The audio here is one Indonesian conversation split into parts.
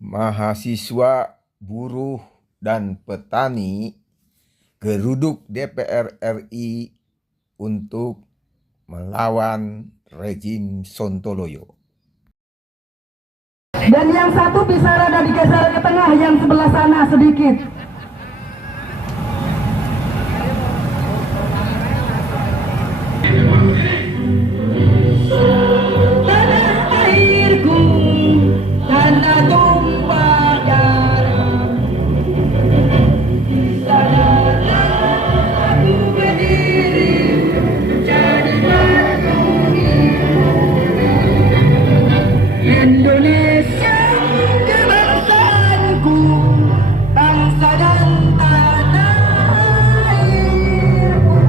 mahasiswa, buruh, dan petani geruduk DPR RI untuk melawan rejim Sontoloyo. Dan yang satu bisa rada digeser ke tengah, yang sebelah sana sedikit. Tanah airku, tanah tumpah darah. Di sanalah aku berdiri, jadi batu Indonesia kebangsaanku, bangsa dan tanah airku.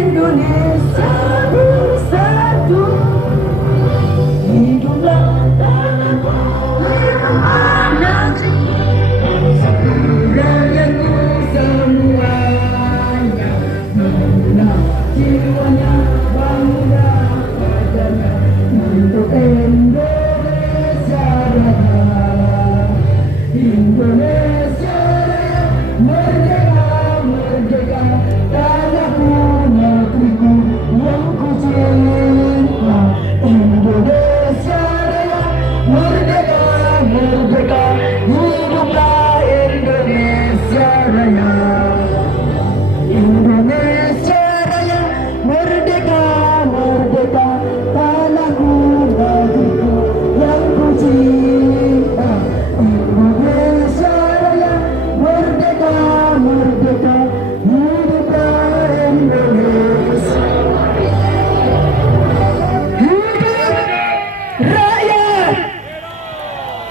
Indonesia bersatu, hiduplah tanahku, hiduplah negeri, rakyatku semuanya, mengenal jiwanya, bangga padanya, untuk Indonesia Raya. Indonesia Raya, merdeka, merdeka, tanahku, negeriku yang ku cinta. Indonesia Raya, merdeka, merdeka, hiduplah Indonesia Raya. Indonesia Raya, merdeka, merdeka, tanahku, negeriku yang ku cinta. Indonesia Raya, merdeka, merdeka, hiduplah Indonesia. Hidup rakyat!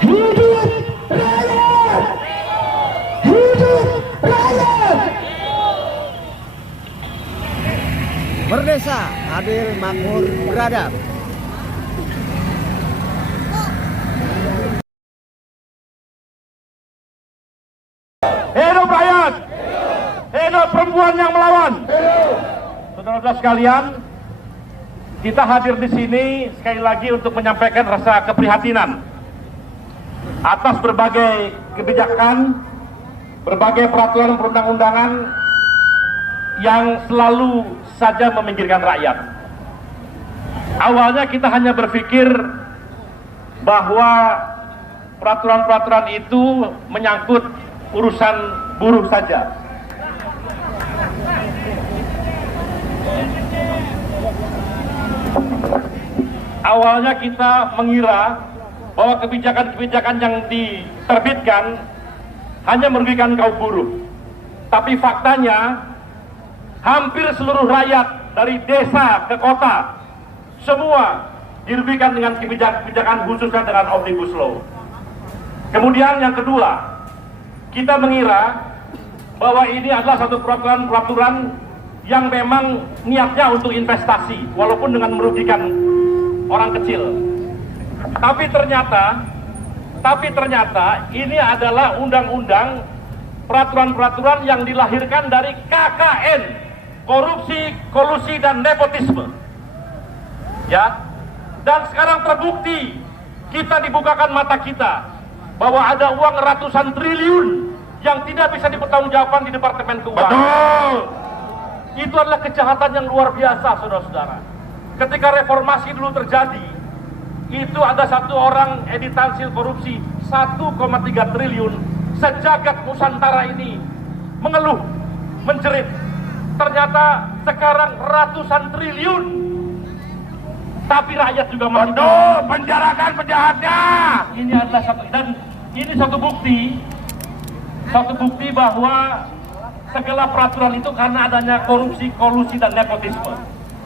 Hidup rakyat! Hidup rakyat! Merdeka, adil, makmur, beradab. Hidup rakyat! Hidup perempuan yang melawan! Saudara-saudara sekalian, kita hadir di sini sekali lagi untuk menyampaikan rasa keprihatinan atas berbagai kebijakan, berbagai peraturan perundang-undangan yang selalu saja meminggirkan rakyat. Awalnya kita hanya berpikir bahwa peraturan-peraturan itu menyangkut urusan buruh saja. Awalnya kita mengira bahwa kebijakan-kebijakan yang diterbitkan hanya merugikan kaum buruh. Tapi faktanya hampir seluruh rakyat dari desa ke kota semua dirugikan dengan kebijakan khususnya dengan Omnibus Law. Kemudian yang kedua, kita mengira bahwa ini adalah satu peraturan yang memang niatnya untuk investasi walaupun dengan merugikan orang kecil. Tapi ternyata ini adalah undang-undang peraturan-peraturan yang dilahirkan dari KKN, korupsi, kolusi, dan nepotisme. Ya, dan sekarang terbukti, kita dibukakan mata kita bahwa ada uang ratusan triliun yang tidak bisa dipertanggungjawabkan di Departemen Keuangan. Betul. Itu adalah kejahatan yang luar biasa, saudara-saudara. Ketika reformasi dulu terjadi, itu ada satu orang editansil korupsi 1,3 triliun. Sejagat Nusantara ini mengeluh, menjerit. Ternyata sekarang ratusan triliun. Tapi rakyat juga masih penjarakan penjahatnya. Ini adalah satu bukti bahwa segala peraturan itu karena adanya korupsi, kolusi, dan nepotisme.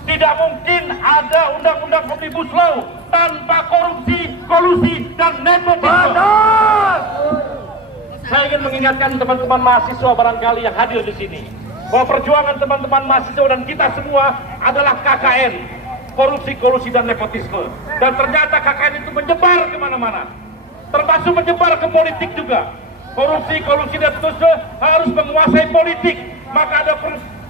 Tidak mungkin ada undang-undang Omnibus Law tanpa korupsi, kolusi, dan nepotisme. Saya ingin mengingatkan teman-teman mahasiswa barangkali yang hadir di sini bahwa perjuangan teman-teman mahasiswa dan kita semua adalah KKN, korupsi, kolusi, dan nepotisme. Dan ternyata KKN itu menyebar kemana-mana, termasuk menyebar ke politik juga. Korupsi, kolusi, dan nepotisme harus menguasai politik. Maka ada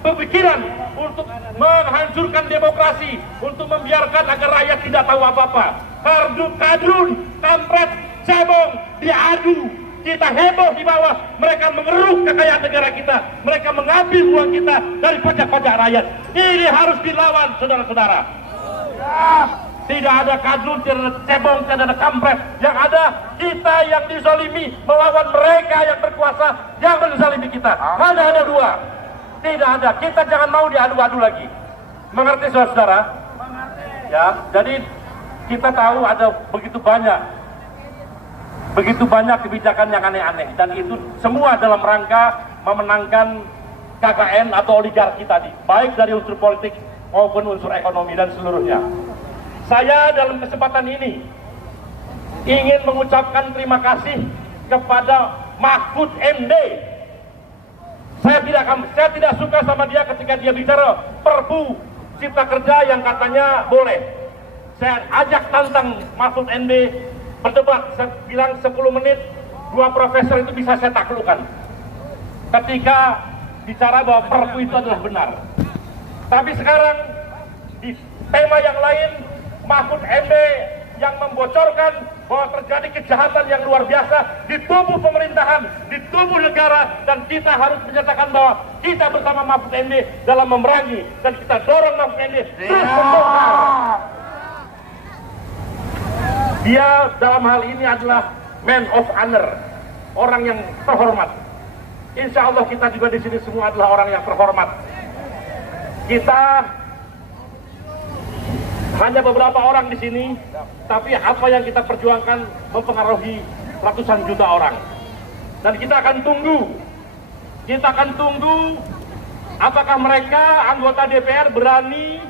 pemikiran untuk menghancurkan demokrasi, untuk membiarkan agar rakyat tidak tahu apa-apa. Kadrun, kampret, cebong, diadu, kita heboh di bawah, mereka mengeruk kekayaan negara kita, mereka mengambil uang kita dari pajak-pajak rakyat. Ini harus dilawan, saudara-saudara. Tidak ada kadrun, tidak ada cebong, tidak ada kampret. Yang ada kita yang dizalimi melawan mereka yang berkuasa yang menzalimi kita. Hanya ada dua. Tidak ada. Kita jangan mau diadu-adu lagi. Mengerti saudara-saudara? Ya. Jadi kita tahu ada begitu banyak kebijakan yang aneh-aneh, dan itu semua dalam rangka memenangkan KKN atau oligarki tadi, baik dari unsur politik maupun unsur ekonomi dan seluruhnya. Saya dalam kesempatan ini ingin mengucapkan terima kasih kepada Mahfud MD. Saya tidak suka sama dia ketika dia bicara Perpu Cipta Kerja yang katanya boleh. Saya ajak tantang Mahfud MD berdebat. Saya bilang 10 menit 2 profesor itu bisa saya taklukkan ketika bicara bahwa Perpu itu adalah benar. Tapi sekarang di tema yang lain, Mahfud MD yang membocorkan bahwa terjadi kejahatan yang luar biasa di tubuh pemerintahan, di tubuh negara, dan kita harus menyatakan bahwa kita bersama Mahfud MD dalam memerangi, dan kita dorong Mahfud MD terus membongkar. Dia dalam hal ini adalah man of honor, orang yang terhormat. Insya Allah kita juga di sini semua adalah orang yang terhormat. Kita hanya beberapa orang di sini, tapi apa yang kita perjuangkan mempengaruhi ratusan juta orang. Dan kita akan tunggu apakah mereka anggota DPR berani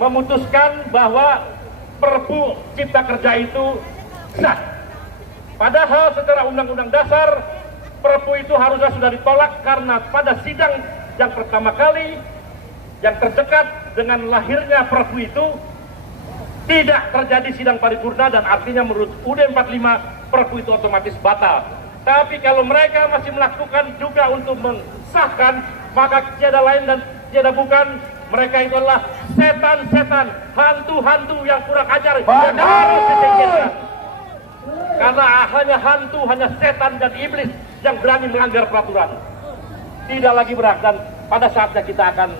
memutuskan bahwa Perpu Cipta Kerja itu sah. Padahal secara Undang-Undang Dasar Perpu itu harusnya sudah ditolak, karena pada sidang yang pertama kali yang terdekat dengan lahirnya Perpu itu tidak terjadi sidang paripurna, dan artinya menurut UUD 45 Perpu itu otomatis batal. Tapi kalau mereka masih melakukan juga untuk mensahkan, maka tiada lain dan tiada bukan, mereka itu adalah setan-setan, hantu-hantu yang kurang ajar yang harus disingkirkan. Karena hanya hantu, hanya setan dan iblis yang berani melanggar peraturan. Tidak lagi berhak, dan pada saatnya kita akan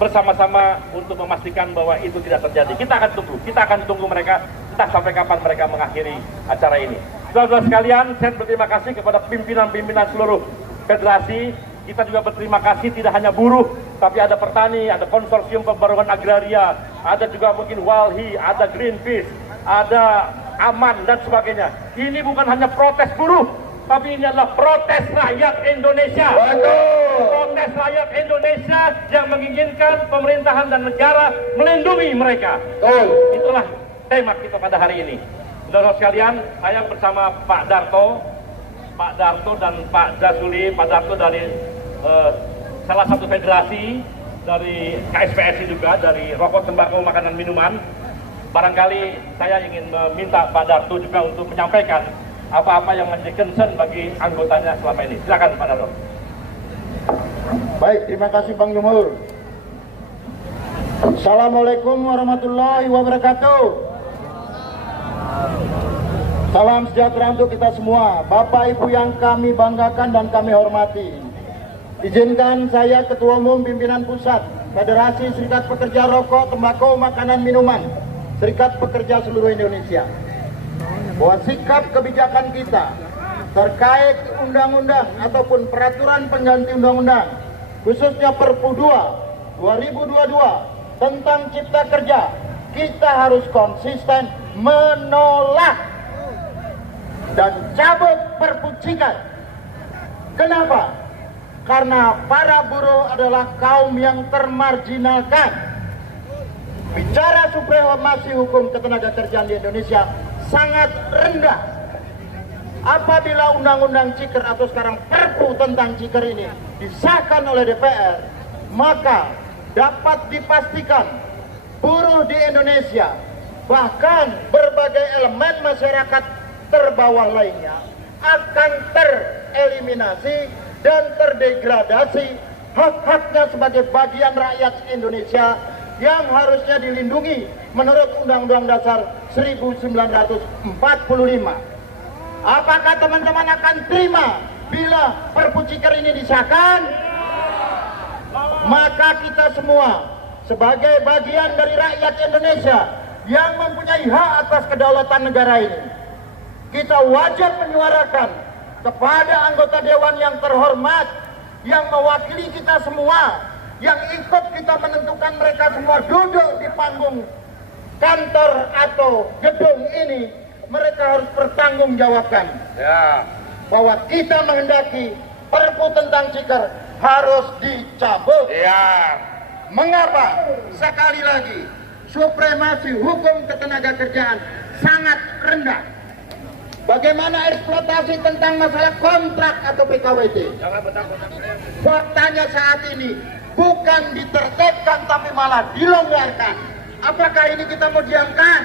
bersama-sama untuk memastikan bahwa itu tidak terjadi. Kita akan tunggu mereka entah sampai kapan mereka mengakhiri acara ini. Saudara-saudara sekalian, saya berterima kasih kepada pimpinan-pimpinan seluruh federasi. Kita juga berterima kasih tidak hanya buruh, tapi ada petani, ada konsorsium pembaruan agraria, ada juga mungkin Walhi, ada Greenpeace, ada Aman dan sebagainya. Ini bukan hanya protes buruh, tapi ini adalah protes rakyat Indonesia. Protes rakyat Indonesia yang menginginkan pemerintahan dan negara melindungi mereka. Itulah tema kita pada hari ini. Saudara sekalian, saya bersama Pak Darto dan Pak Jasuli. Pak Darto dari salah satu federasi dari KSPSI juga, dari rokok, tembakau, makanan, minuman. Barangkali saya ingin meminta Pak Darto juga untuk menyampaikan apa-apa yang menjadi concern bagi anggotanya selama ini. Silakan Pak Darto. Baik, terima kasih Bang Jumhur. Assalamualaikum warahmatullahi wabarakatuh. Salam sejahtera untuk kita semua, Bapak Ibu yang kami banggakan dan kami hormati. Izinkan saya Ketua Umum Pimpinan Pusat Federasi Serikat Pekerja Rokok, Tembakau, Makanan, Minuman, Serikat Pekerja seluruh Indonesia, bahwa sikap kebijakan kita terkait undang-undang ataupun peraturan pengganti undang-undang, khususnya Perpu 2 2022 tentang Cipta Kerja, kita harus konsisten menolak dan cabut Perpu Cikat. Kenapa? Karena para buruh adalah kaum yang termarginalkan. Bicara supremasi hukum ketenagakerjaan di Indonesia sangat rendah. Apabila undang-undang Ciker atau sekarang Perpu tentang Ciker ini disahkan oleh DPR, maka dapat dipastikan buruh di Indonesia, bahkan berbagai elemen masyarakat terbawah lainnya, akan tereliminasi dan terdegradasi hak-haknya sebagai bagian rakyat Indonesia yang harusnya dilindungi menurut Undang-Undang Dasar 1945. Apakah teman-teman akan terima bila Perpu Ciker ini disahkan? Maka kita semua sebagai bagian dari rakyat Indonesia yang mempunyai hak atas kedaulatan negara ini, kita wajib menyuarakan kepada anggota dewan yang terhormat yang mewakili kita semua, yang ikut kita menentukan mereka semua duduk di panggung kantor atau gedung ini, mereka harus bertanggungjawabkan bahwa kita menghendaki Perpu tentang Ciker harus dicabut. Mengapa? Sekali lagi, supremasi hukum ketenagakerjaan sangat rendah. Bagaimana eksploitasi tentang masalah kontrak atau PKWT? Faktanya saat ini bukan ditertibkan tapi malah dilonggarkan. Apakah ini kita mau diamkan?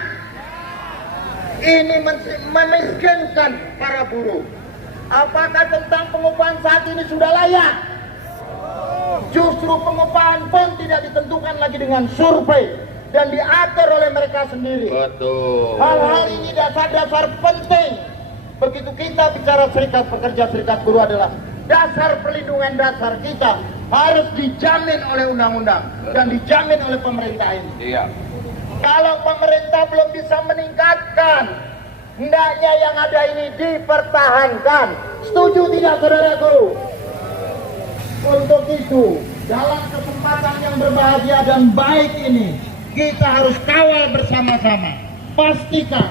Ini memiskinkan para buruh. Apakah tentang pengupahan saat ini sudah layak? Justru pengupahan pun tidak ditentukan lagi dengan survei dan diatur oleh mereka sendiri. Betul. Hal-hal ini dasar-dasar penting. Begitu kita bicara serikat pekerja, serikat buruh adalah dasar perlindungan dasar kita harus dijamin oleh undang-undang dan dijamin oleh pemerintah ini. Kalau pemerintah belum bisa meningkatkan, hendaknya yang ada ini dipertahankan. Setuju tidak, saudaraku? Untuk itu, dalam kesempatan yang berbahagia dan baik ini, kita harus kawal bersama-sama. Pastikan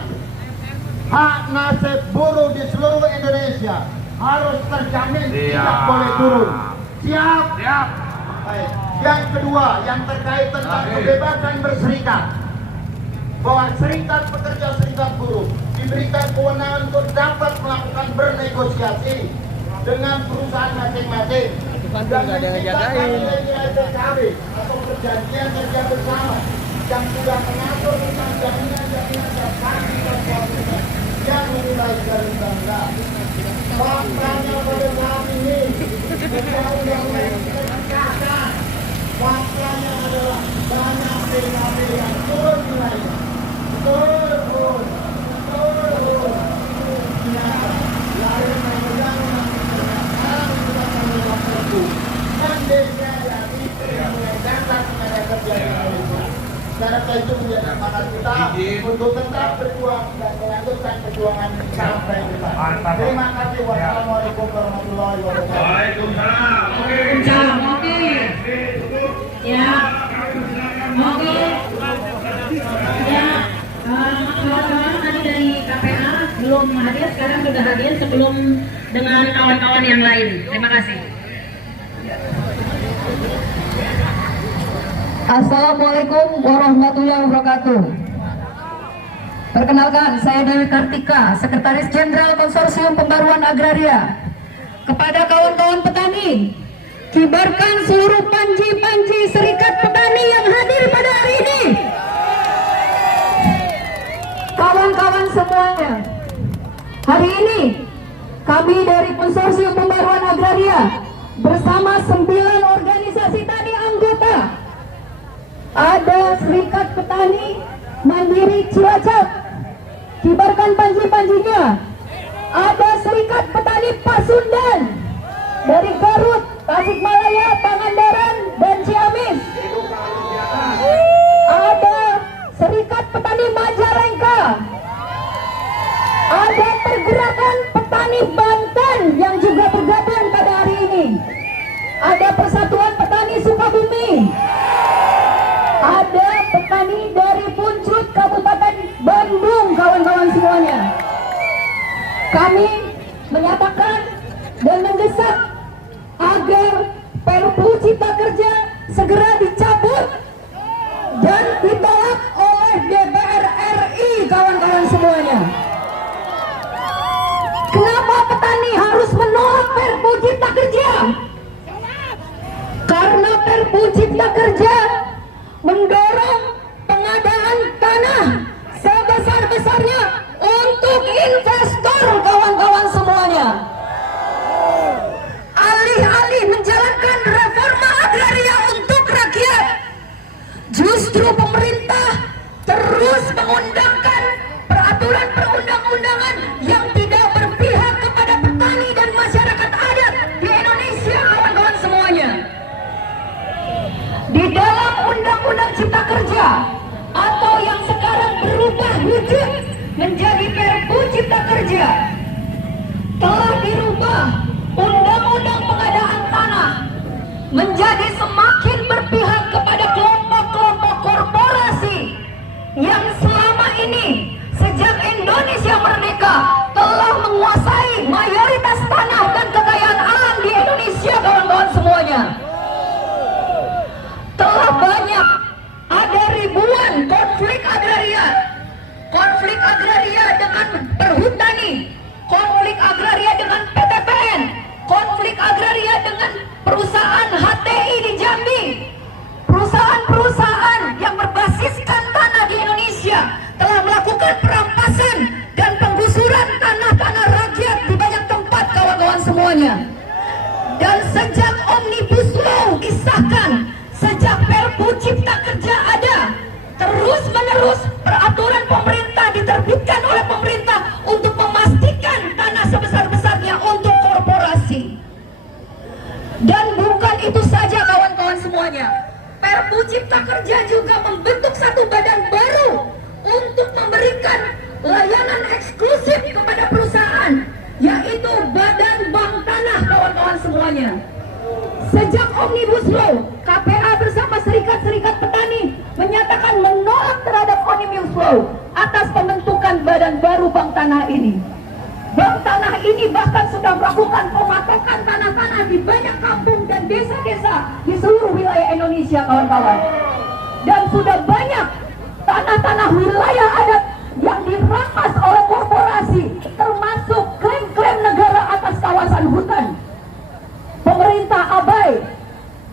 hak nasib buruh di seluruh Indonesia harus terjamin, tidak boleh turun. Siap? Siap. Baik. Yang kedua, yang terkait tentang kebebasan berserikat, bahwa serikat pekerja, serikat buruh diberikan kewenangan untuk dapat melakukan bernegosiasi dengan perusahaan masing-masing dan menciptakan nilai-nilai PKB atau perjanjian kerja bersama yang sudah mengatur tentang jaminan-jaminan dan fasilitas yang dimulai dari undang-undang. Faktanya pada saat ini undang-undang disahkan, faktanya adalah banyak PKB yang turun nilainya. Turun. Lain undang-undang dan degradasi dasar tenaga kerja Indonesia. Karena itu menjadi semangat kita untuk tetap berjuang dan melanjutkan perjuangan sampai kita. Terima kasih. Wassalamualaikum warahmatullahi wabarakatuh. Waalaikumsalam. Oke. Ya. Oke. Ya. Kawan-kawan tadi dari KPA belum hadir, sekarang sudah hadir sebelum dengan kawan-kawan yang lain. Terima kasih. Assalamualaikum warahmatullahi wabarakatuh. Perkenalkan, saya Dewi Kartika, Sekretaris Jenderal Konsorsium Pembaruan Agraria. Kepada kawan-kawan petani, kibarkan seluruh panji-panji serikat petani yang hadir pada hari ini. Kawan-kawan semuanya, hari ini kami dari Konsorsium Pembaruan Agraria bersama 9 organisasi tani anggota. Ada Serikat Petani Mandiri Cilacap, kibarkan panji-panjinya. Ada Serikat Petani Pasundan dari Garut, Tasikmalaya, Pangandaran, dan Ciamis. Ada Serikat Petani Majalengka. Ada Pergerakan Petani Banten yang juga bergabung pada hari ini. Ada Persatuan Petani Sukabumi. Ada petani dari Puncut, Kabupaten Bandung, kawan-kawan semuanya. Kami menyatakan dan mendesak agar Perpu Cipta Kerja segera dicabut dan ditolak oleh DPR RI, kawan-kawan semuanya. Kenapa petani harus menolak Perpu Cipta Kerja? Karena Perpu Cipta Kerja mendorong pengadaan tanah sebesar-besarnya untuk investor, kawan-kawan semuanya. Alih-alih menjalankan reforma Kerja atau yang sekarang berubah wujud menjadi Perpu Cipta Kerja telah dirubah Undang-Undang Pengadaan Tanah menjadi semakin berpihak kepada kelompok-kelompok korporasi yang selama ini sejak Indonesia merdeka telah menguasai mayoritas tanah dan kekayaan alam di Indonesia, kawan-kawan semuanya. Telah banyak ada ribuan konflik agraria dengan perhutani, konflik agraria dengan PTPN, konflik agraria dengan perusahaan HTI di Jambi, perusahaan-perusahaan yang berbasiskan tanah di Indonesia telah melakukan perampasan dan penggusuran tanah-tanah rakyat di banyak tempat, kawan-kawan semuanya. Dan sejak Omnibus Law disahkan, sejak Perpu Cipta Kerja ada, terus-menerus peraturan pemerintah diterbitkan oleh pemerintah untuk memastikan tanah sebesar-besarnya untuk korporasi. Dan bukan itu saja, kawan-kawan semuanya, Perpu Cipta Kerja juga membentuk satu badan baru untuk memberikan layanan eksklusif kepada perusahaan, yaitu Badan Bank Tanah, kawan-kawan semuanya. Sejak Omnibus Law, KPA bersama serikat-serikat petani menyatakan menolak terhadap Omnibus Law atas pembentukan badan baru Bank Tanah ini. Bank Tanah ini bahkan sudah melakukan pematokan tanah-tanah di banyak kampung dan desa-desa di seluruh wilayah Indonesia, kawan-kawan. Dan sudah banyak tanah-tanah wilayah adat yang dirampas oleh korporasi, termasuk klaim-klaim negara atas kawasan hutan. Pemerintah abai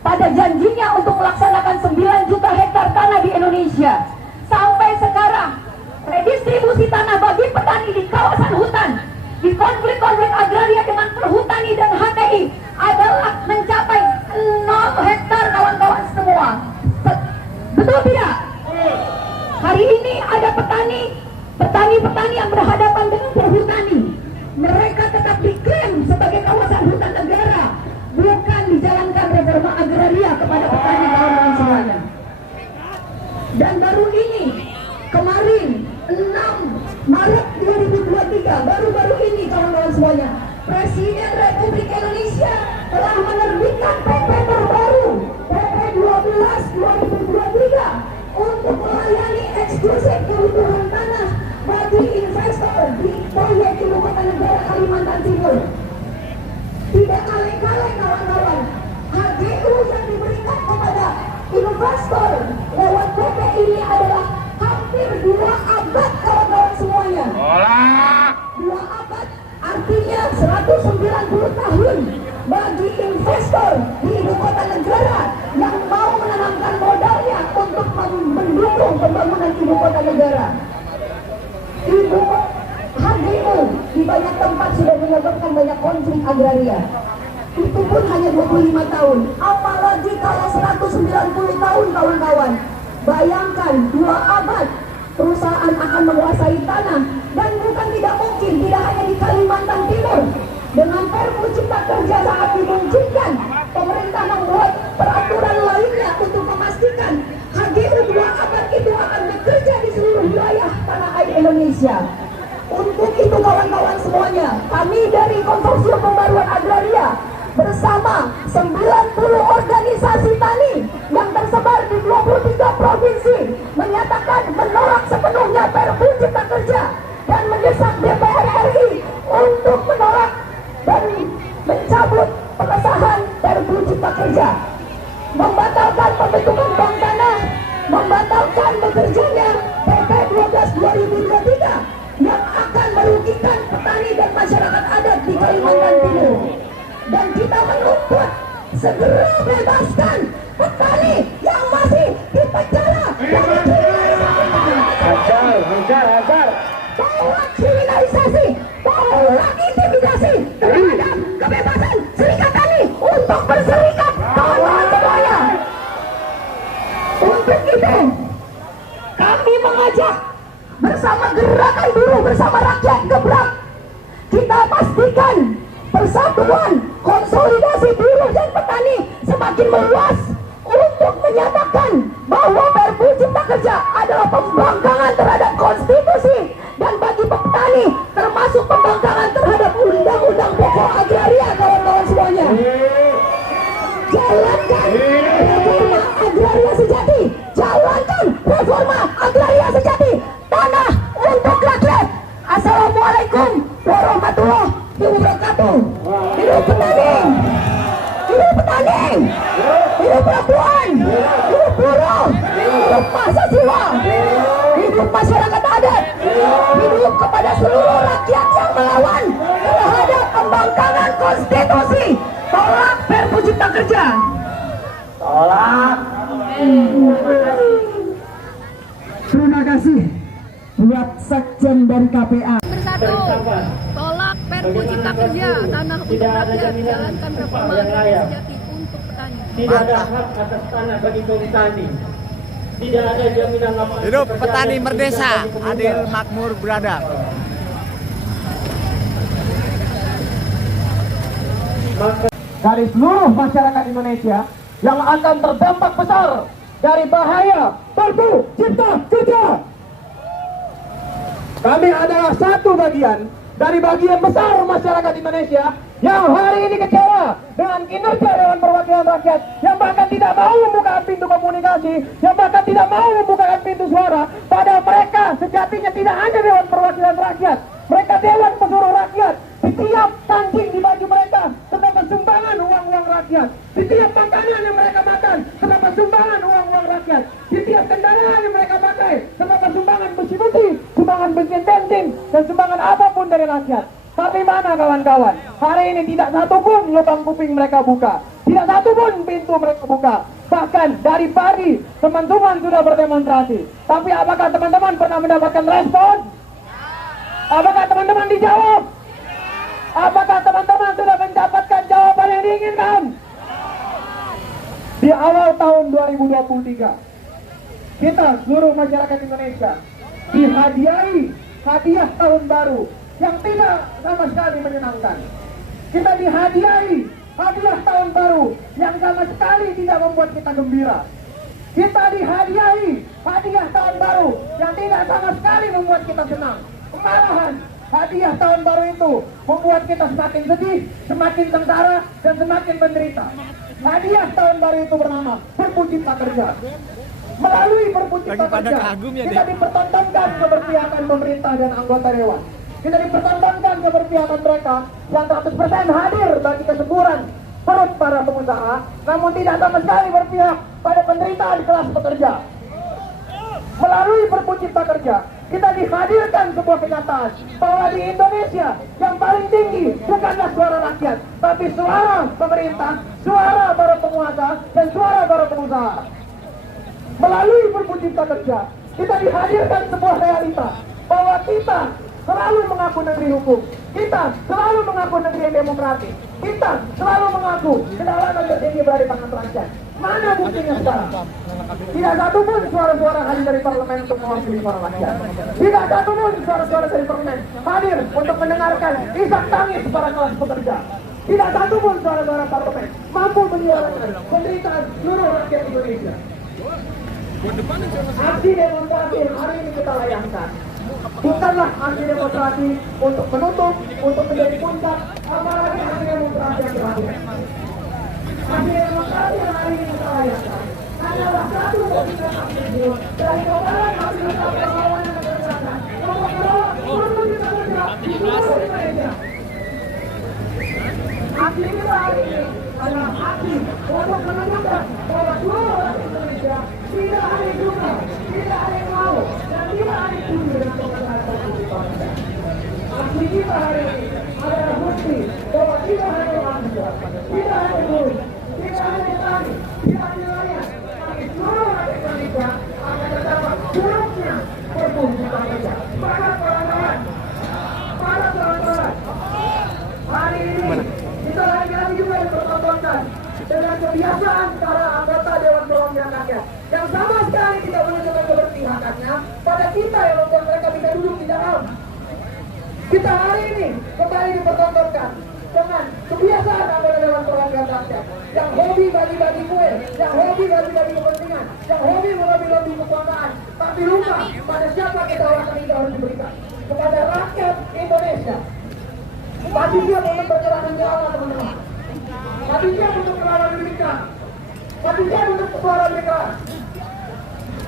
pada janjinya untuk melaksanakan 9 juta hektar tanah di Indonesia. Sampai sekarang, redistribusi tanah bagi petani di kawasan hutan, di konflik-konflik agraria dengan perhutani dan HTI adalah mencapai 0 hektar, kawan-kawan semua. Betul tidak? Hari ini ada petani-petani yang berhadapan dengan perhutani. Mereka tetap diklaim sebagai kawasan hutan negara, bukan dijalankan reforma agraria kepada petani, kawan-kawan semuanya. Dan baru ini, kemarin 6 Maret 2023, baru-baru ini, kawan-kawan semuanya, Presiden Republik Indonesia telah menerbitkan PP terbaru, PP 12/2023, untuk melayani eksklusif kebutuhan tanah bagi investor di proyek Ibu Kota Negara Kalimantan Timur. Tidak kaleng-kaleng, kawan-kawan, HGU yang diberikan kepada investor lewat PP ini adalah hampir 2 abad, kawan-kawan semuanya. 2 abad artinya 190 tahun bagi investor di Ibu Kota Negara yang mau menanamkan modalnya untuk mendukung pembangunan Ibu Kota Negara. HGU di banyak tempat sudah menyebabkan banyak konflik agraria. Itu pun hanya 25 tahun. Apalagi kalau 190 tahun, kawan-kawan. Bayangkan 2 abad perusahaan akan menguasai tanah. Dan bukan tidak mungkin, tidak hanya di Kalimantan Timur. Dengan Perpu Cipta Kerja sangat dimungkinkan pemerintah membuat peraturan lainnya untuk memastikan HGU 2 abad itu akan bekerja di seluruh wilayah tanah air Indonesia. Untuk itu, kawan-kawan semuanya, kami dari Konsorsium Pembaruan Agraria bersama 90 organisasi tani yang tersebar di 23 provinsi menyatakan menolak sepenuhnya Perpu Cipta Kerja dan mendesak DPR RI untuk menolak dan mencabut pengesahan Perpu Cipta Kerja, membatalkan pembentukan Bank Tanah, membatalkan bekerjanya PP 12/2023 yang akan merugikan petani dan masyarakat adat di Kalimantan Timur. Dan kita menuntut segera bebaskan petani yang masih di penjara dan kriminalisasi, tolak kriminalisasi, tolak intimidasi terhadap kebebasan serikat tani untuk berserikat, kawan-kawan semuanya. Untuk itu, kami mengajak bersama gerakan buruh, bersama rakyat geblak, kita pastikan persatuan, konsolidasi buruh dan petani semakin meluas untuk menyatakan bahwa Perpu Cipta Kerja pembangkangan terhadap konstitusi, dan bagi petani termasuk pembangkangan terhadap undang-undang pokok agraria. Kawan-kawan semuanya, jalankan reforma agraria sejati, jalankan reforma agraria sejati, tanah untuk rakyat. Assalamualaikum warahmatullahi wabarakatuh. Hidup petani, hidup petani, hidup perempuan, hidup buruh, hidup mahasiswa, hidup masyarakat adat, hidup kepada seluruh rakyat yang melawan terhadap pembangkangan konstitusi. Tolak Perpu Cipta Kerja. Tolak. Terima kasih buat sekjen dari KPA. Bersatu, tolak Perpu Cipta Kerja, tanah untuk rakyat, jalankan reforma agraria sejati untuk petani. Tidak ada hak atas tanah bagi petani. Tidak ada jaminan lapangan. Hidup petani merdesa, adil, makmur, beradab. Dari seluruh masyarakat Indonesia yang akan terdampak besar dari bahaya Perpu Cipta Kerja. Kami adalah satu bagian dari bagian besar masyarakat Indonesia yang hari ini kecewa dengan kinerja Dewan Perwakilan Rakyat, yang bahkan tidak mau membuka pintu komunikasi, yang bahkan tidak mau membuka pintu suara. Pada mereka sejatinya tidak hanya Dewan Perwakilan Rakyat, mereka Dewan Pesuruh Rakyat. Di tiap kancing di baju mereka terdapat sumbangan uang-uang rakyat. Di tiap makanan yang mereka makan terdapat sumbangan uang-uang rakyat. Di tiap kendaraan yang mereka pakai terdapat sumbangan besi-besi, sumbangan bensin, dan sumbangan apapun dari rakyat. Tapi mana kawan-kawan? Hari ini tidak satu pun lubang kuping mereka buka, tidak satu pun pintu mereka buka. Bahkan dari pagi teman-teman sudah berdemonstrasi. Tapi apakah teman-teman pernah mendapatkan respon? Apakah teman-teman dijawab? Apakah teman-teman sudah mendapatkan jawaban yang diinginkan? Di awal tahun 2023, kita seluruh masyarakat Indonesia dihadiahi hadiah tahun baru yang tidak sama sekali menyenangkan. Kita dihadiahi hadiah tahun baru yang sama sekali tidak membuat kita gembira. Kita dihadiahi hadiah tahun baru yang tidak sama sekali membuat kita senang. Malahan hadiah tahun baru itu membuat kita semakin sedih, semakin sengsara, dan semakin menderita. Hadiah tahun baru itu bernama Perpu Cipta Kerja. Melalui Perpu Cipta Kerja, kita dipertontonkan keberpihakan pemerintah dan anggota dewan. Kita dipertontonkan keberpihakan mereka yang 100% hadir bagi kesuburan perut para pengusaha, namun tidak sama sekali berpihak pada penderitaan kelas pekerja. Melalui Perpu Cipta Kerja, kita dihadirkan sebuah kenyataan bahwa di Indonesia yang paling tinggi bukanlah suara rakyat, tapi suara pemerintah, suara para penguasa, dan suara para pengusaha. Melalui Perpu Cipta Kerja, kita dihadirkan sebuah realita bahwa kita selalu mengaku negeri hukum, kita selalu mengaku negeri yang demokratis, kita selalu mengaku kedaulatan tertinggi berada di tangan rakyat. Mana buktinya sekarang? Tidak satu pun suara-suara hadir dari parlemen untuk mewakili para rakyat. Tidak satu pun suara-suara dari parlemen hadir untuk mendengarkan isak tangis para kelas pekerja. Tidak satu pun suara-suara parlemen mampu menyuarakan penderitaan seluruh rakyat Indonesia. Aksi demonstrasi yang hari ini kita layangkan bukanlah aksi demonstrasi untuk menutup, untuk menjadi puncak, apalagi aksi demonstrasi yang terakhir. Aksi demonstrasi yang hari ini kita layangkan hanyalah satu motifan aksi dari kobaran aksi perlawanan dan gerakan untuk menolak Perpu Cipta Kerja di seluruh Indonesia. Aksi kita hari ini adalah aksi untuk menunjukkan bahwa seluruh rakyat Indonesia tidak ada yang suka, tidak ada yang mau, dan tidak ada yang setuju dengan penggunaan Perpu Cipta Kerja. Aksi kita hari ini adalah bukti bahwa tidak hanya manusia, tidak hanya buruh, tidak hanya petani, tidak hanya nelayan, tapi seluruh rakyat Indonesia akan terdapat buruknya Perpu Cipta Kerja. Para kawan-kawan, hari ini kita lagi-lagi juga dipertontonkan dengan kebiasaan para anggota Dewan Perwakilan Rakyat yang sama sekali tidak menunjukkan keberpihakannya pada kita yang membuat mereka bisa duduk di dalam. Kita hari ini kembali dipertontonkan dengan kebiasaan anggota Dewan Perwakilan Rakyat yang hobi bagi-bagi kue, yang hobi bagi-bagi kepentingan, yang hobi mengambil-ambil kekuasaan. tapi lupa pada siapa kedaulatan itu harus diberikan, kepada rakyat Indonesia. Tadi dia untuk bergerak nyawa teman-teman, tadi dia untuk melawan demikian, tadi dia untuk suara mereka.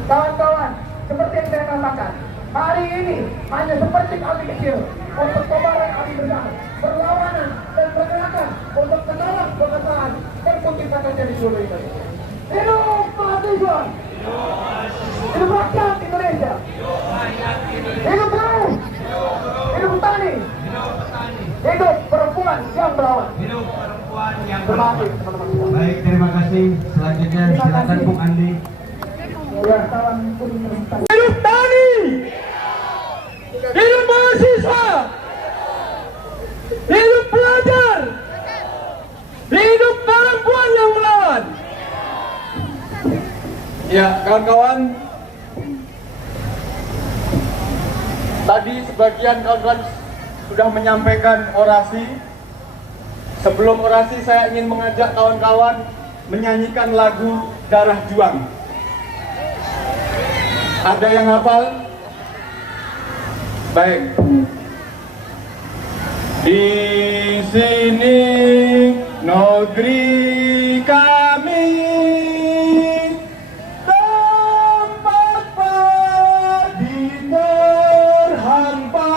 Kawan-kawan, seperti yang saya katakan, hari ini hanya seperti kami kecil untuk kobaran kami bersama, perlawanan dan pergerakan untuk menolak pengesahan perpu cipta kerja di seluruh Indonesia. Hidup mahasiswa, hidup rakyat Indonesia, hidup buruh, hidup petani, hidup perempuan yang melawan. Terima kasih teman-teman semua. Baik, terima kasih. Selanjutnya silakan Bung Andi. Ya, salam kuning. Hidup tani, hidup mahasiswa, hidup pelajar, hidup perempuan yang melawan. Ya, kawan-kawan, tadi sebagian kawan-kawan sudah menyampaikan orasi. Sebelum orasi, saya ingin mengajak kawan-kawan menyanyikan lagu Darah Juang. Ada yang hafal? Baik. Di sini negeri kami, tempat padi terhampar,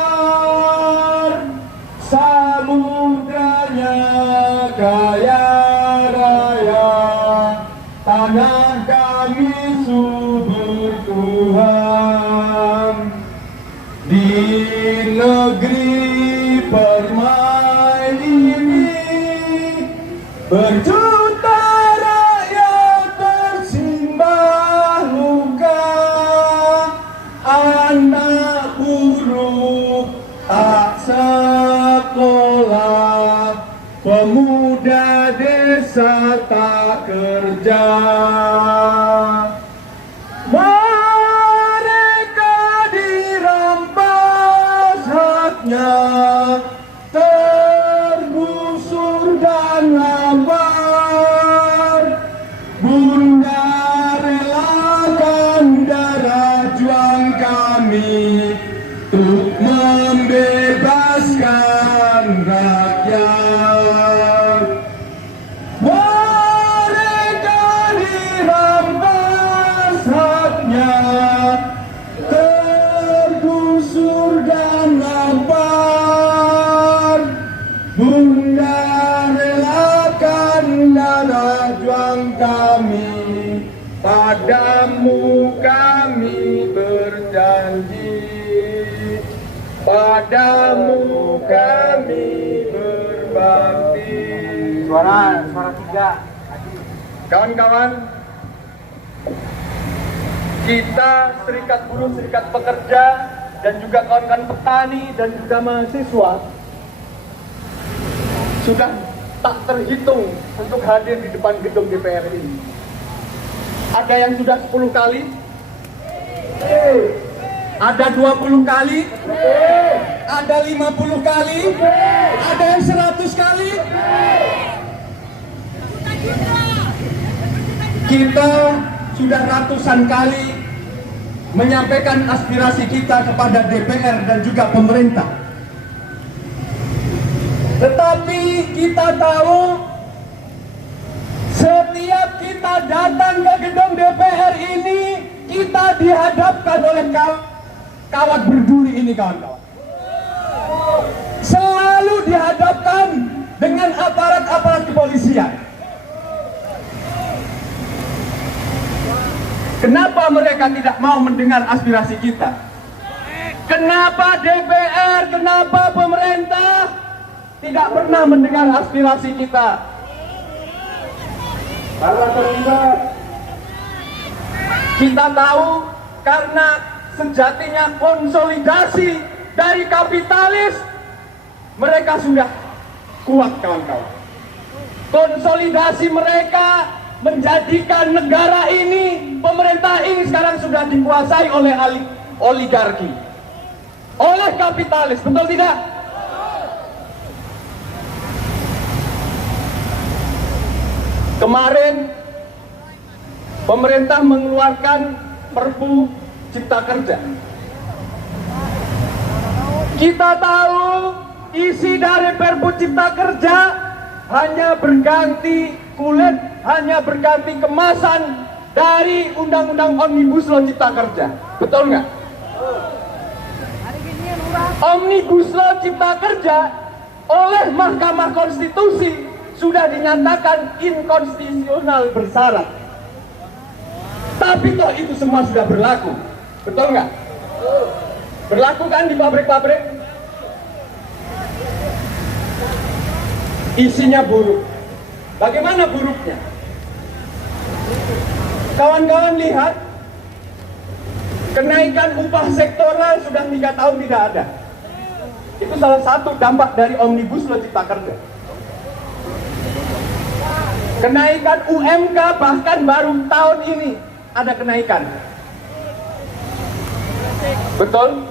samudranya kaya raya, tanah kami subur Tuhan. Di negeri permai ini berjuta rakyat tersimbah luka, anak buruh tak sekolah, pemuda desa tak kerja. Mereka dirampas haknya, tergusur dan lapar. Bunda relakan darah juang kami untuk membebaskan rakyat. Mereka dirampas haknya, tergusur dan lapar. Bunda relakan darah juang kami, padamu kami berjanji, padamu kami berbakti. Suara tiga. Kawan-kawan, kita serikat buruh, serikat pekerja, dan juga kawan-kawan petani dan juga mahasiswa sudah tak terhitung untuk hadir di depan gedung DPR ini. Ada yang sudah 10 kali, ada 20 kali, ada 50 kali, ada yang 100 kali. Kita sudah ratusan kali menyampaikan aspirasi kita kepada DPR dan juga pemerintah. Tetapi kita tahu, setiap kita datang ke gedung DPR ini, kita dihadapkan oleh kawat berduri ini, kawan-kawan. Selalu dihadapkan dengan aparat-aparat kepolisian. Kenapa mereka tidak mau mendengar aspirasi kita? Kenapa DPR, kenapa pemerintah tidak pernah mendengar aspirasi kita? Karena terlibat. Kita tahu karena sejatinya konsolidasi dari kapitalis mereka sudah kuat, kawan-kawan. Konsolidasi mereka menjadikan negara ini, pemerintah ini sekarang sudah dikuasai oleh oligarki, oleh kapitalis, betul tidak? Kemarin pemerintah mengeluarkan Perpu Cipta Kerja. Kita tahu isi dari Perpu Cipta Kerja hanya berganti kulit, hanya berganti kemasan dari Undang-Undang Omnibus Law Cipta Kerja. Betul nggak? Omnibus Law Cipta Kerja oleh Mahkamah Konstitusi sudah dinyatakan inkonstitusional bersyarat. Tapi toh itu semua sudah berlaku. Betul nggak? Berlaku kan di pabrik-pabrik? Isinya buruk. Bagaimana buruknya? Kawan-kawan lihat, kenaikan upah sektoral sudah 3 tahun tidak ada. Itu salah satu dampak dari Omnibus Law Cipta Kerja. Kenaikan UMK bahkan baru tahun ini ada kenaikan. Betul?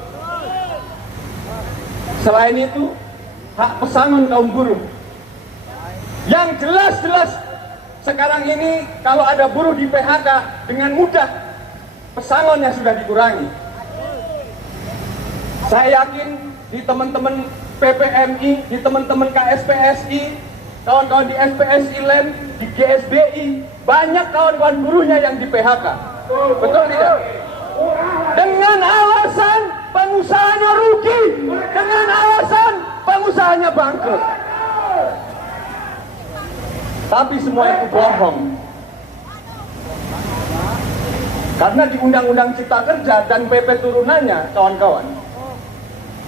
Selain itu, hak pesangon kaum buruh. Yang jelas-jelas sekarang ini kalau ada buruh di PHK dengan mudah pesangonnya sudah dikurangi. Saya yakin di teman-teman PPMI, di teman-teman KSPSI, kawan-kawan di SPSI LEM, di GSBI, banyak kawan-kawan buruhnya yang di PHK. Betul tidak? Dengan alasan pengusahanya rugi, dengan alasan pengusahanya bangkrut. Tapi semua itu bohong. Karena di Undang-Undang Cipta Kerja dan PP turunannya, kawan-kawan,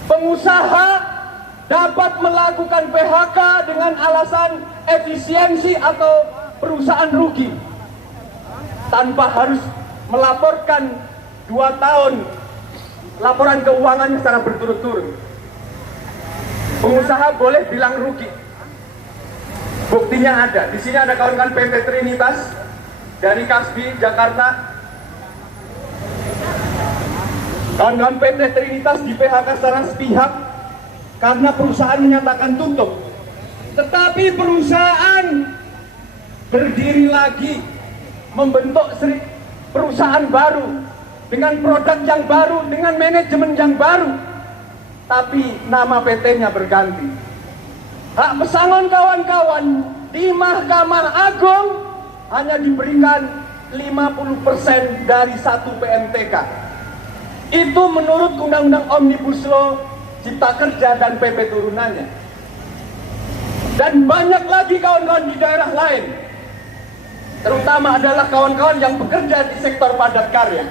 pengusaha dapat melakukan PHK dengan alasan efisiensi atau perusahaan rugi tanpa harus melaporkan 2 tahun laporan keuangannya secara berturut-turut. Pengusaha boleh bilang rugi. Buktinya ada. Di sini ada kawan-kawan PT Trinitas dari Kasbi Jakarta. Kawan-kawan PT Trinitas di PHK secara sepihak karena perusahaan menyatakan tutup. Tetapi perusahaan berdiri lagi, membentuk perusahaan baru dengan produk yang baru, dengan manajemen yang baru. Tapi nama PT-nya berganti. Hak pesangon kawan-kawan di Mahkamah Agung hanya diberikan 50% dari 1 PMTK. Itu menurut Undang-Undang Omnibus Law Cipta Kerja dan PP turunannya. Dan banyak lagi kawan-kawan di daerah lain, terutama adalah kawan-kawan yang bekerja di sektor padat karya.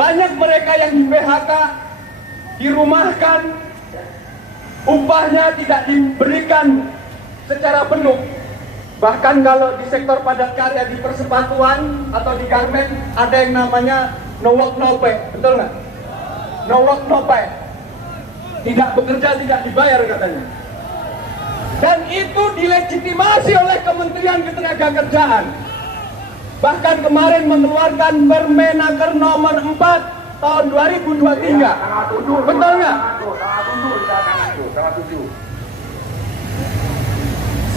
Banyak mereka yang di PHK, dirumahkan, upahnya tidak diberikan secara penuh. Bahkan kalau di sektor padat karya di persepatuan atau di garmen ada yang namanya no work no pay, betul nggak? No work no pay, tidak bekerja tidak dibayar katanya. Dan itu dilegitimasi oleh Kementerian Ketenagakerjaan. Bahkan kemarin mengeluarkan Permenaker nomor 4 tahun 2023. Betul nggak?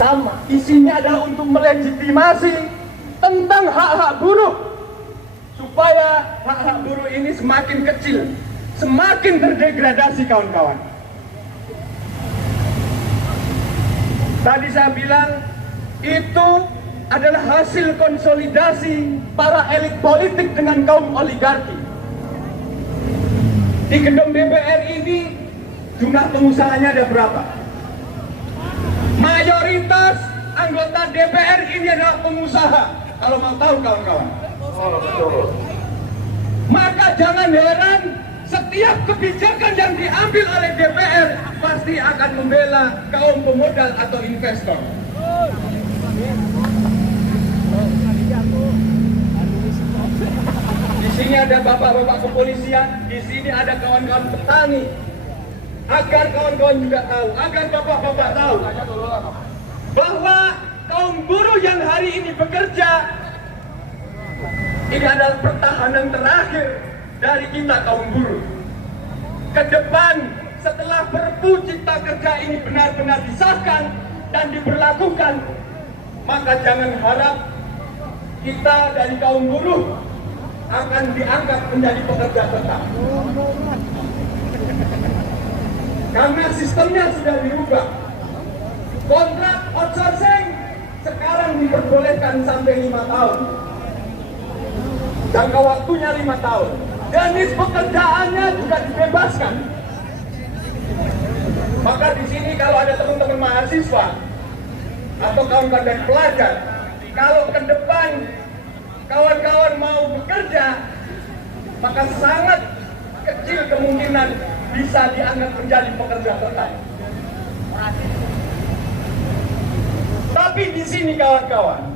Sama, isinya adalah untuk melegitimasi tentang hak-hak buruh, supaya hak-hak buruh ini semakin kecil, semakin terdegradasi kawan-kawan. Tadi saya bilang itu adalah hasil konsolidasi para elit politik dengan kaum oligarki. Di gedung DPR ini jumlah pengusahanya ada berapa? Mayoritas anggota DPR ini adalah pengusaha. Kalau mau tahu kawan-kawan. Maka jangan heran setiap kebijakan yang diambil oleh DPR pasti akan membela kaum pemodal atau investor. Di sini ada bapak-bapak kepolisian, di sini ada kawan-kawan petani. Agar kawan-kawan juga tahu, agar bapak-bapak tahu bahwa kaum buruh yang hari ini bekerja ini adalah pertahanan terakhir dari kita kaum buruh. Ke depan setelah Perpu Cipta Kerja ini benar-benar disahkan dan diberlakukan, maka jangan harap kita dari kaum buruh akan dianggap menjadi pekerja tetap. Karena sistemnya sudah dirubah. Kontrak outsourcing sekarang diperbolehkan sampai 5 tahun. Jangka waktunya 5 tahun. Jenis pekerjaannya juga dibebaskan. Maka di sini kalau ada teman-teman mahasiswa atau kawan-kawan dari pelajar, kalau ke depan kawan-kawan mau bekerja, maka sangat kecil kemungkinan bisa dianggap menjadi pekerja tetap. Tapi di sini kawan-kawan,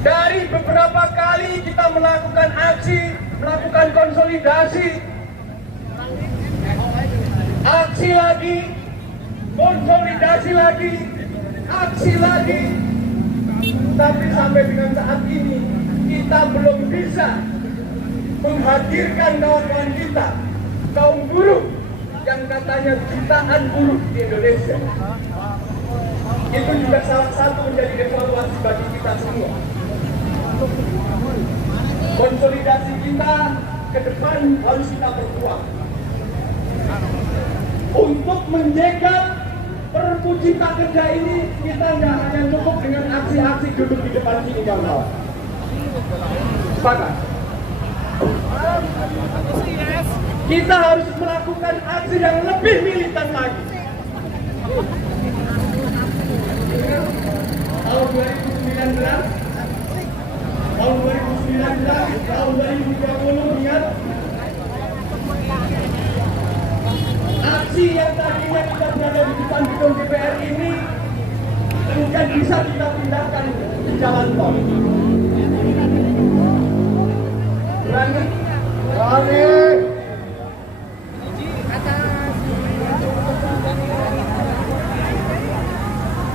dari beberapa kali kita melakukan aksi, melakukan konsolidasi, aksi lagi, konsolidasi lagi, aksi lagi, tapi sampai dengan saat ini kita belum bisa menghadirkan kawan-kawan kita, kaum buruh yang katanya jutaan buruh di Indonesia. Itu juga salah satu menjadi evaluasi bagi kita semua. Konsolidasi kita ke depan harus kita perkuat untuk menjegal Perpu Cipta Kerja ini. Kita nggak hanya cukup dengan aksi-aksi duduk di depan sini, kawan-kawan. Sepakat? Kita harus melakukan aksi yang lebih militan lagi. Tahun 2019, tahun 2019, tahun 2020, ingat aksi yang tadinya kita berada di depan gedung DPR ini kemudian bisa kita pindahkan di jalan tol. Berani? Berani!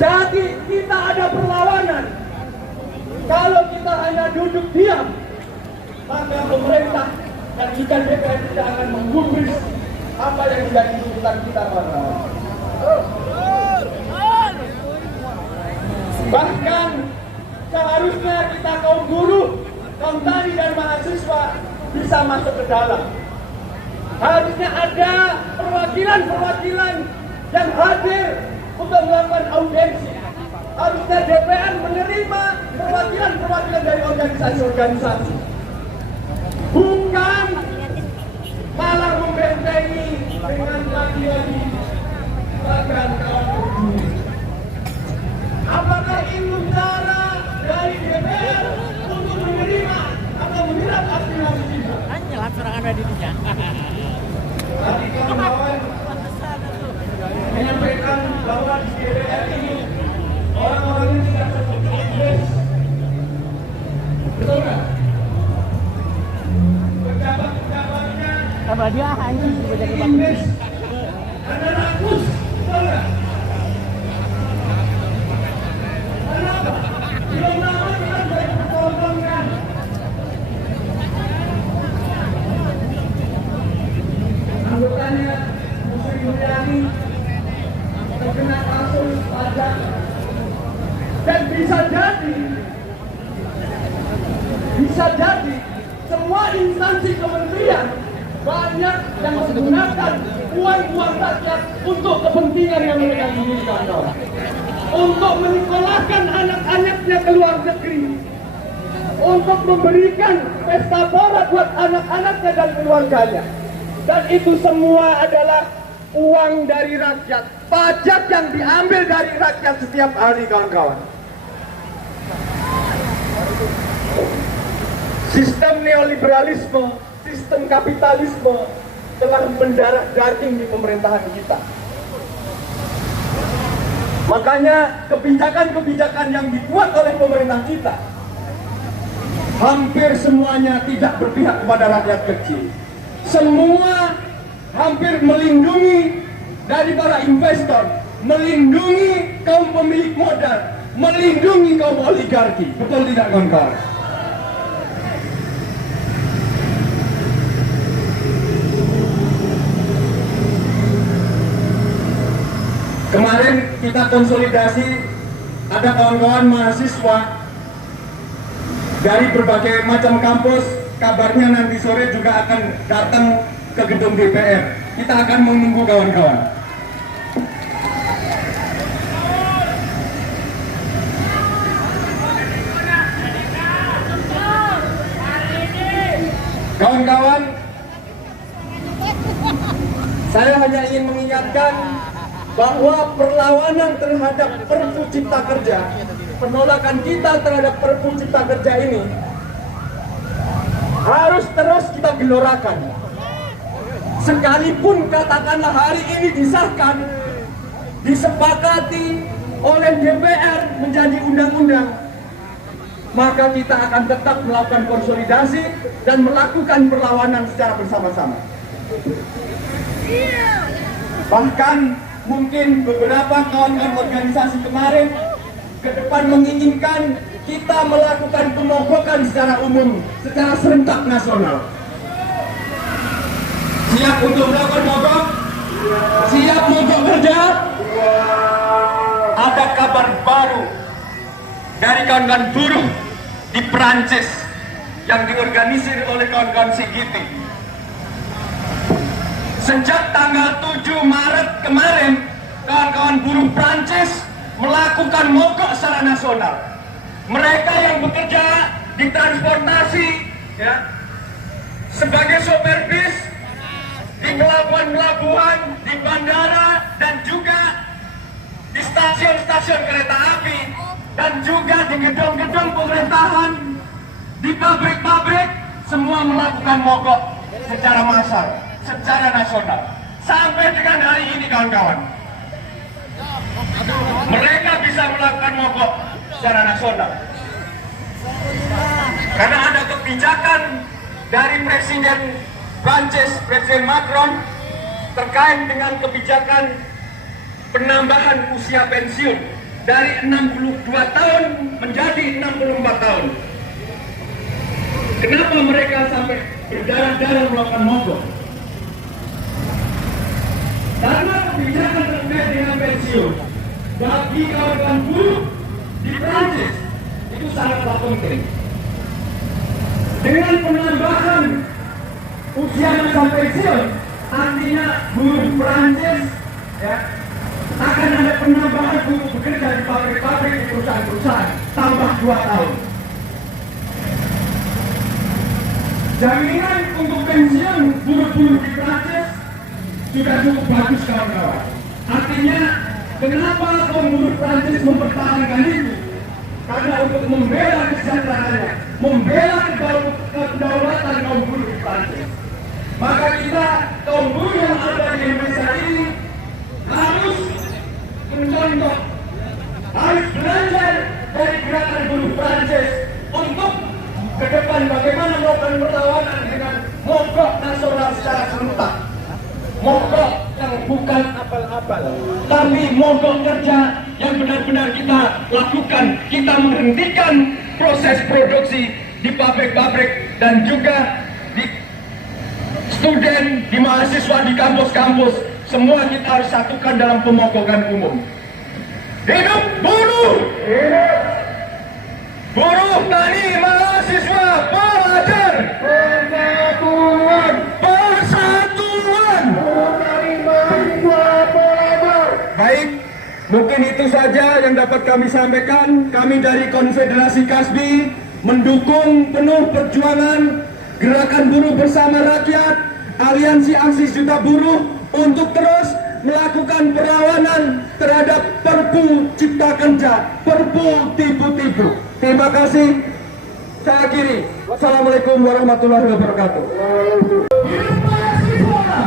Jadi kita ada perlawanan. Kalau kita hanya duduk diam, maka pemerintah dan juga DPR tidak akan menggubris apa yang menjadi tuntutan kita, kawan-kawan. Bahkan seharusnya kita kaum buruh, kaum tani dan mahasiswa bisa masuk ke dalam. Harusnya ada perwakilan-perwakilan yang hadir untuk melakukan audiensi. Harusnya DPR menerima perwakilan-perwakilan dari organisasi-organisasi, bukan malah membentengi dengan lagi-lagi bahkan kawan buruh. Apakah itu cara dari DPR untuk menerima atau menyirat aspirasi kita? Hanya laporan ada di dunia. Tadi kawan-kawan menyampaikan bahwa di DPR ini orang-orangnya tidak seperti Inggris. Betul nggak? Pejabat-pejabatnya Sama dia hanya menjadi Inggris. Ada rakus. Betul nggak? Kenapa? Belum lama kita sudah dipertontonkan. Anggotanya Musri Mulyani terkena kasus pajak, dan bisa jadi semua instansi kementerian banyak yang menggunakan uang rakyat untuk kepentingan yang mereka inginkan, untuk menyekolahkan anak-anaknya ke luar negeri, untuk memberikan pesta pora buat anak-anaknya dan keluarganya. Dan itu semua adalah uang dari rakyat, pajak yang diambil dari rakyat setiap hari, kawan-kawan. Sistem neoliberalisme, sistem kapitalisme telah mendarah daging di pemerintahan kita. Makanya kebijakan-kebijakan yang dibuat oleh pemerintah kita hampir semuanya tidak berpihak kepada rakyat kecil. Semua hampir melindungi dari para investor, melindungi kaum pemilik modal, melindungi kaum oligarki. Betul tidak, kawan-kawan? Kemarin kita konsolidasi, ada kawan-kawan mahasiswa dari berbagai macam kampus kabarnya nanti sore juga akan datang ke gedung DPR. Kita akan menunggu kawan-kawan. Kawan-kawan, saya hanya ingin mengingatkan bahwa perlawanan terhadap Perpu Cipta Kerja, penolakan kita terhadap Perpu Cipta Kerja ini harus terus kita gelorakan. Sekalipun katakanlah hari ini disahkan, disepakati oleh DPR menjadi undang-undang, maka kita akan tetap melakukan konsolidasi dan melakukan perlawanan secara bersama-sama. Bahkan mungkin beberapa kawan-kawan organisasi kemarin ke depan menginginkan kita melakukan pemogokan secara umum, secara serentak nasional. Siap untuk melakukan mogok? Siap mogok kerja? Ada kabar baru dari kawan-kawan buruh di Perancis yang diorganisir oleh kawan-kawan Sigiti. Sejak tanggal 7 Maret kemarin, kawan-kawan buruh Perancis melakukan mogok secara nasional. Mereka yang bekerja di transportasi, ya, sebagai sopir bis, di pelabuhan-pelabuhan, di bandara, dan juga di stasiun-stasiun kereta api, dan juga di gedung-gedung pemerintahan, di pabrik-pabrik, semua melakukan mogok secara massal, secara nasional. Sampai dengan hari ini kawan-kawan, mereka bisa melakukan mogok secara nasional karena ada kebijakan dari Presiden Prancis, Presiden Macron, terkait dengan kebijakan penambahan usia pensiun dari 62 tahun menjadi 64 tahun. Kenapa mereka sampai berdarah-darah melakukan mogok? Karena kebijakan terkait dengan pensiun bagi kawan-kawan buruh di Prancis itu sangatlah penting. Dengan penambahan usia masa pensiun, artinya buruh Prancis, ya, akan ada penambahan buruh bekerja di pabrik-pabrik, di perusahaan-perusahaan tambah 2 tahun. Jaminan untuk pensiun buruh-buruh di Prancis sudah cukup bagus kawan-kawan. Artinya kenapa kaum buruh Prancis mempertahankan itu? Karena untuk membela kesejahteraannya, membela kedaulatan kaum buruh di Prancis. Maka kita kaum buruh yang ada di Indonesia ini harus mencontoh, harus belajar dari gerakan buruh Prancis untuk ke depan bagaimana melakukan perlawanan dengan mogok nasional secara serentak. Mogok yang bukan abal-abal, tapi mogok kerja yang benar-benar kita lakukan. Kita menghentikan proses produksi di pabrik-pabrik dan juga di studen, di mahasiswa, di kampus-kampus. Semua kita harus satukan dalam pemogokan umum. Hidup buruh! Hidup buruh, tani, mahasiswa, pelajar! Persatuan! Persatuan! Baik, mungkin itu saja yang dapat kami sampaikan. Kami dari Konfederasi Kasbi mendukung penuh perjuangan Gerakan Buruh Bersama Rakyat, Aliansi Aksi Juta Buruh untuk terus melakukan perlawanan terhadap Perpu Cipta Kerja, Perpu tipu-tipu. Terima kasih. Saya akhiri. Wassalamualaikum warahmatullahi wabarakatuh. Hidup mahasiswa,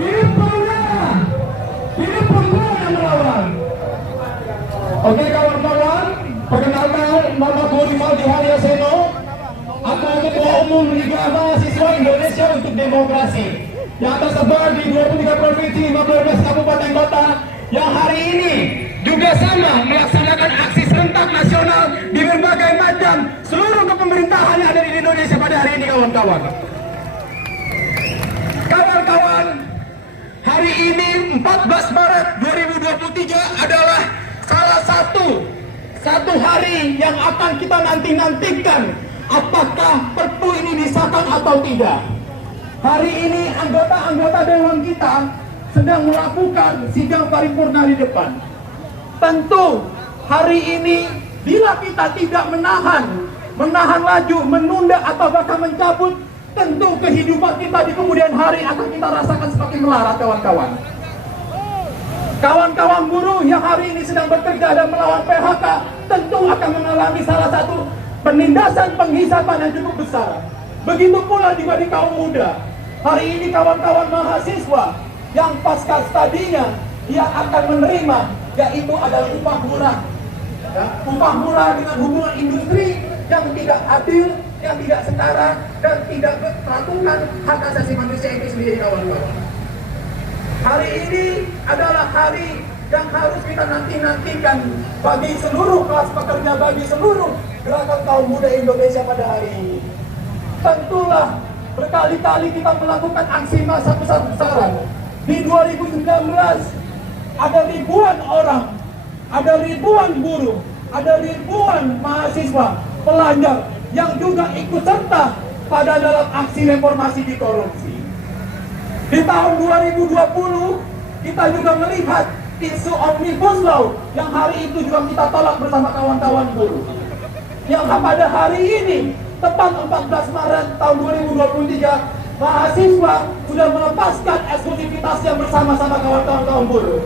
hidup pemuda, hidup perempuan yang melawan. Oke kawan-kawan, perkenalkan nama gue Rimaldi Haryaseno. Aku Ketua Umum Liga Mahasiswa Indonesia untuk Demokrasi yang tersebar di 23 provinsi, 15 kabupaten kota, yang hari ini juga sama melaksanakan aksi serentak nasional di berbagai macam seluruh kepemerintahan yang ada di Indonesia pada hari ini kawan-kawan. Kawan-kawan, hari ini 14 Maret 2023 adalah salah satu hari yang akan kita nanti-nantikan apakah Perpu ini disahkan atau tidak. Hari ini anggota-anggota Dewan kita sedang melakukan sidang paripurna di depan. Tentu hari ini bila kita tidak menahan laju, menunda atau bahkan mencabut, tentu kehidupan kita di kemudian hari akan kita rasakan semakin melarat, kawan-kawan. Kawan-kawan buruh yang hari ini sedang bekerja dan melawan PHK tentu akan mengalami salah satu penindasan penghisapan yang cukup besar. Begitu pula juga di kaum muda. Hari ini kawan-kawan mahasiswa yang pasca studinya dia akan menerima, yaitu adalah upah murah. Ya, upah murah dengan hubungan industri yang tidak adil, yang tidak setara, dan tidak melakukan hak asasi manusia itu sendiri, kawan-kawan. Hari ini adalah hari yang harus kita nantikan bagi seluruh kelas pekerja, bagi seluruh gerakan kaum muda Indonesia pada hari ini. Tentulah berkali-kali kita melakukan aksi massa besar-besaran. Di 2019 ada ribuan orang, ada ribuan buruh, ada ribuan mahasiswa, pelajar yang juga ikut serta pada dalam aksi reformasi di korupsi. Di tahun 2020 kita juga melihat isu Omnibus Law yang hari itu juga kita tolak bersama kawan-kawan buruh. Yang pada hari ini, tepat 14 Maret tahun 2023, mahasiswa sudah melepaskan eksklusivitasnya bersama-sama kawan-kawan kaum buruh.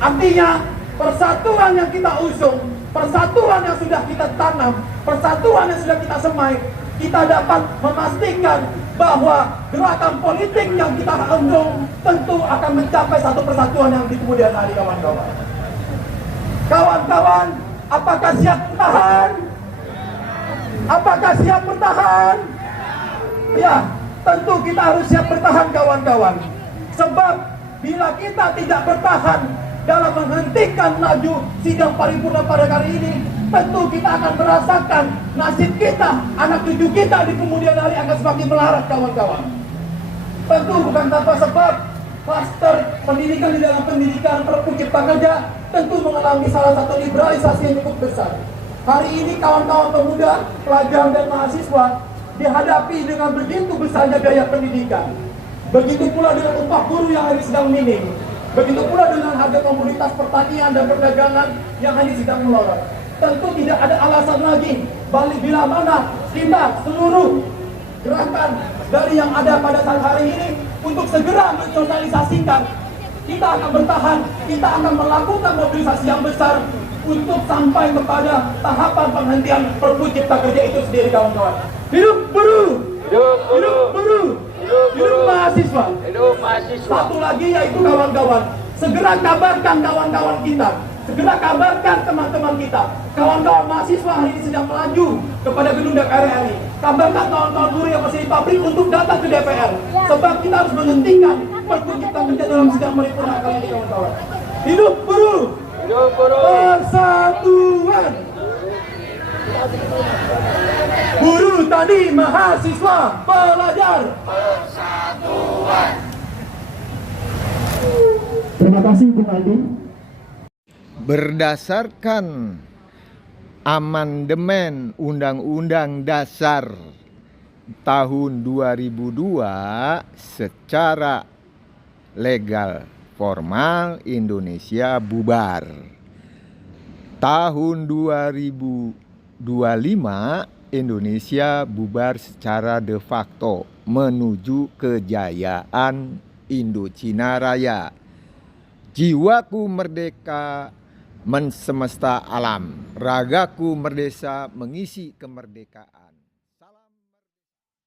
Artinya, persatuan yang kita usung, persatuan yang sudah kita tanam, persatuan yang sudah kita semai, kita dapat memastikan bahwa gerakan politik yang kita endong tentu akan mencapai satu persatuan yang di kemudian hari, kawan-kawan. Kawan-kawan, apakah siap bertahan? Apakah siap bertahan? Ya, tentu kita harus siap bertahan, kawan-kawan. Sebab bila kita tidak bertahan dalam menghentikan laju sidang paripurna pada kali ini, tentu kita akan merasakan nasib kita, anak cucu kita di kemudian hari akan semakin melarat, kawan-kawan. Tentu bukan tanpa sebab klaster pendidikan di dalam pendidikan Perpu Cipta Kerja tentu mengalami salah satu liberalisasi yang cukup besar. Hari ini kawan-kawan pemuda, pelajar dan mahasiswa dihadapi dengan begitu besarnya biaya pendidikan. Begitu pula dengan upah buruh yang hari sedang minim. Begitu pula dengan harga komoditas pertanian dan perdagangan yang hari sedang melorot. Tentu tidak ada alasan lagi balik bila mana kita seluruh gerakan dari yang ada pada saat hari ini untuk segera mensosialisasikan. Kita akan bertahan, kita akan melakukan mobilisasi yang besar untuk sampai kepada tahapan penghentian Perpu Cipta Kerja itu sendiri, kawan-kawan. Hidup buruh! Hidup buruh! Hidup mahasiswa! Hidup mahasiswa! Satu lagi yaitu kawan-kawan, segera kabarkan kawan-kawan kita, segera kabarkan teman-teman kita, kawan-kawan mahasiswa hari ini sedang melaju kepada gedung DPR RI. Kabarkan kawan-kawan buruh yang masih di pabrik untuk datang ke DPR, sebab kita harus menghentikan Perpu Cipta Kerja dalam sidang paripurna kali ini, kawan-kawan. Hidup buruh! Hidup buruh! Persatuan! Buruh, tani, mahasiswa, pelajar. Persatuan. Terima kasih, Bung Aldi. Berdasarkan amandemen Undang-Undang Dasar tahun 2002 secara legal formal Indonesia bubar. Tahun 2025 Indonesia bubar secara de facto menuju kejayaan Indochina Raya. Jiwaku merdeka semesta alam, ragaku merdeka mengisi kemerdekaan.